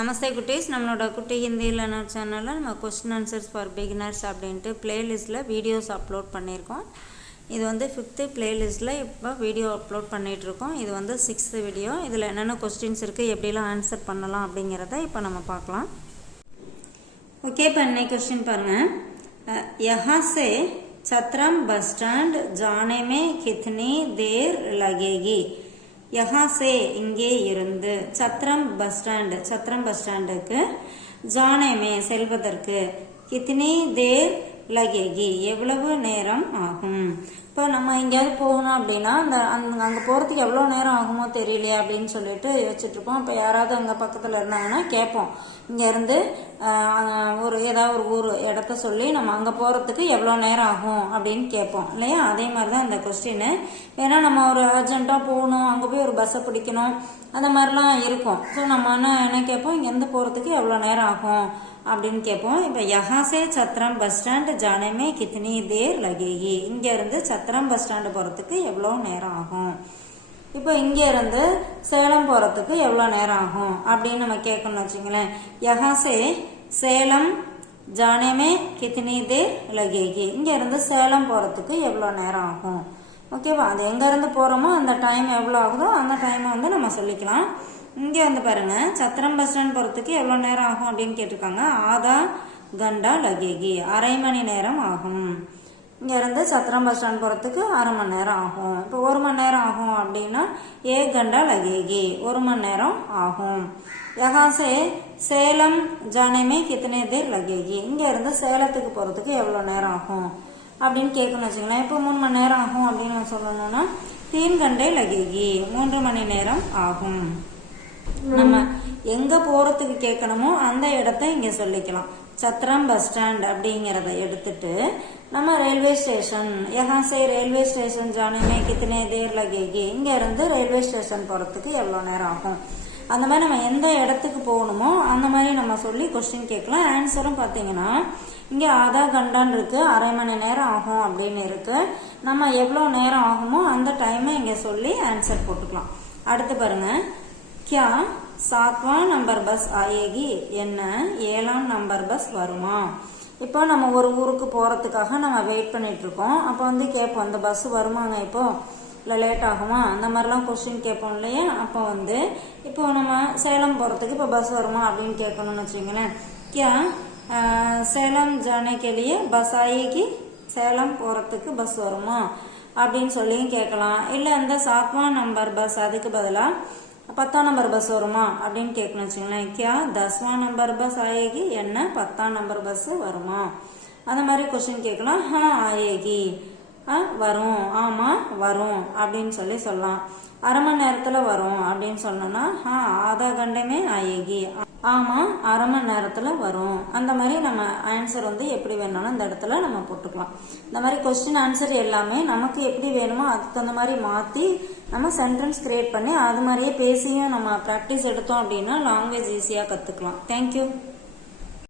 நமஸ்தே குட்டீஸ், நம்மளோட குட்டி ஹிந்தி லேர்னர் சேனலில் நம்ம கொஸ்டின் ஆன்சர்ஸ் ஃபார் பிகினர்ஸ் அப்படின்ட்டு பிளேலிஸ்ட்டில் வீடியோஸ் அப்லோட் பண்ணியிருக்கோம். இது வந்து 5th பிளேலிஸ்ட்டில் இப்போ வீடியோ அப்லோட் பண்ணிகிட்ருக்கோம். இது வந்து 6th வீடியோ. இதில் என்னென்ன கொஸ்டின்ஸ் இருக்குது, எப்படிலாம் ஆன்சர் பண்ணலாம் அப்படிங்கிறத இப்போ நம்ம பார்க்கலாம். ஓகே, இப்போ இன்னைக்கு கொஸ்டின் பாருங்கள். यहाँ से छतरम बस स्टैंड जाने में कितनी देर लगेगी? यहाँ से இங்கே இருந்து சத்ரம் பஸ் ஸ்டாண்டுக்கு ஜானே மே செல்வதற்கு கித்னி தேர் லகேகி எவ்வளவு நேரம் ஆகும். இப்போ நம்ம எங்கேயாவது போகணும் அப்படின்னா அங்கே போகிறதுக்கு எவ்வளோ நேரம் ஆகுமோ தெரியலையே அப்படின்னு சொல்லிட்டு யோசிச்சுட்ருப்போம். இப்போ யாராவது அங்கே பக்கத்தில் இருந்தாங்கன்னா கேட்போம், இங்கேருந்து ஏதாவது ஒரு ஊர் இடத்த சொல்லி நம்ம அங்கே போகிறதுக்கு எவ்வளோ நேரம் ஆகும் அப்படின்னு கேட்போம் இல்லையா? அதே மாதிரி தான் இந்த கொஸ்டின். ஏன்னா நம்ம ஒரு அர்ஜென்ட்டாக போகணும், அங்கே போய் ஒரு பஸ்ஸை பிடிக்கணும், அந்த மாதிரிலாம் இருக்கும். ஸோ நம்ம என்ன கேட்போம், இங்கேருந்து போகிறதுக்கு எவ்வளோ நேரம் ஆகும் அப்படின்னு கேட்போம். இப்போ யஹாசே சத்ரம் பஸ் ஸ்டாண்ட் ஜானேமே கித்னி தேர் லகேகி, இங்கேருந்து சத்ரம் பஸ் ஸ்டாண்டு போகிறதுக்கு எவ்வளோ நேரம் ஆகும். இப்போ இங்கேருந்து சேலம் போகிறதுக்கு எவ்வளோ நேரம் ஆகும் அப்படின்னு நம்ம கேட்கணும்னு வச்சுங்களேன். யஹாசே சேலம் ஜானேமே கித்னி தேர் லகேகி, இங்கேருந்து சேலம் போகிறதுக்கு எவ்வளோ நேரம் ஆகும். ஓகேவா? அது எங்கேருந்து போகிறோமோ அந்த டைம் எவ்வளோ ஆகுதோ அந்த டைமை வந்து நம்ம சொல்லிக்கலாம். இங்கே வந்து பாருங்க, சத்திரம் பஸ் ஸ்டாண்ட் போகிறதுக்கு எவ்வளோ நேரம் ஆகும் அப்படின்னு கேட்டிருக்காங்க. ஆதா கண்டா லகேகி, அரை மணி நேரம் ஆகும். இங்கேருந்து சத்திரம் பஸ் ஸ்டாண்ட் போகிறதுக்கு அரை மணி நேரம் ஆகும். இப்போ 1 மணி நேரம் ஆகும் அப்படின்னா கண்டா லகேகி, 1 மணி நேரம் ஆகும். யஹாசே சேலம் ஜானேமே கித்தனை தேர் லகேகி, இங்கேருந்து சேலத்துக்கு போகிறதுக்கு எவ்வளோ நேரம் ஆகும் அப்படின்னு கேட்கணும்னு வச்சுக்கலாம். இப்போ 3 மணி நேரம் ஆகும் அப்படின்னு சொல்லணும்னா 3 கண்டே லகேகி, 3 மணி நேரம் ஆகும். நம்ம எங்க போறதுக்கு கேட்கணுமோ அந்த இடத்த இங்க சொல்லிக்கலாம். சத்ரம் பஸ் ஸ்டாண்ட் அப்படிங்கறத எடுத்துட்டு நம்ம ரயில்வே ஸ்டேஷன், யஹாசே ரயில்வே ஸ்டேஷன் ஜானேமே கித்தனை தேர் லகேகி, இங்க இருந்து ரயில்வே ஸ்டேஷன் போறதுக்கு எவ்வளவு நேரம் ஆகும். அந்த மாதிரி நம்ம எந்த இடத்துக்கு போகணுமோ அந்த மாதிரி நம்ம சொல்லி கொஸ்டின் கேட்கலாம். ஆன்சரும் பாத்தீங்கன்னா இங்க ஆதா கண்டான் இருக்கு, அரை மணி நேரம் ஆகும் அப்படின்னு இருக்கு. நம்ம எவ்வளவு நேரம் ஆகுமோ அந்த டைமை இங்க சொல்லி ஆன்சர் போட்டுக்கலாம். அடுத்து பாருங்க, क्या 7वां நம்பர் பஸ் ஆயேகி, என்ன 7ஆம் நம்பர் பஸ் வருமா. இப்போ நம்ம ஒரு ஊருக்கு போறதுக்காக நம்ம வெயிட் பண்ணிட்டு இருக்கோம். அப்போ வந்து கேட்போம், இந்த பஸ் வருமாங்க இப்போ இல்லை லேட் ஆகுமா, அந்த மாதிரிலாம் கொஸ்டின் கேட்போம் இல்லையா? அப்போ வந்து இப்போ நம்ம சேலம் போறதுக்கு இப்போ பஸ் வருமா அப்படின்னு கேட்கணும்னு வச்சுங்களேன். क्या சேலம் ஜானே கே லியே பஸ் ஆயேகி, சேலம் போறதுக்கு பஸ் வருமா அப்படின்னு சொல்லியும் கேட்கலாம். இல்லை இந்த 7வாம் நம்பர் பஸ் அதுக்கு பதிலாக 10ஆம் நம்பர் பஸ் வருமா அப்படின்னு கேட்கணும் வச்சுங்களேன். क्या 10வாம் நம்பர் பஸ் ஆயேகி, என்ன 10ஆம் நம்பர் பஸ் வருமா. அந்த மாதிரி கொஸ்டின் கேட்கலாம். ஆயேகி, வரும், ஆமா வரும் அப்படின்னு சொல்லலாம். அரை மணி நேரத்துல வரும் அப்படின்னு சொன்னோம்னா ஆதா கண்டமே ஆயேகி, ஆமா அரை மணி நேரத்துல வரும். அந்த மாதிரி நம்ம ஆன்சர் வந்து எப்படி வேணாலும் இந்த இடத்துல நம்ம போட்டுக்கலாம். இந்த மாதிரி கொஸ்டின் ஆன்சர் எல்லாமே நமக்கு எப்படி வேணுமோ அதுக்கு தகுந்த மாதிரி மாத்தி நம்ம சென்டென்ஸ் கிரியேட் பண்ணி அது மாதிரியே பேசியும் நம்ம ப்ராக்டிஸ் எடுத்தோம் அப்படின்னா லாங்குவேஜ் ஈஸியா கத்துக்கலாம். தேங்க்யூ.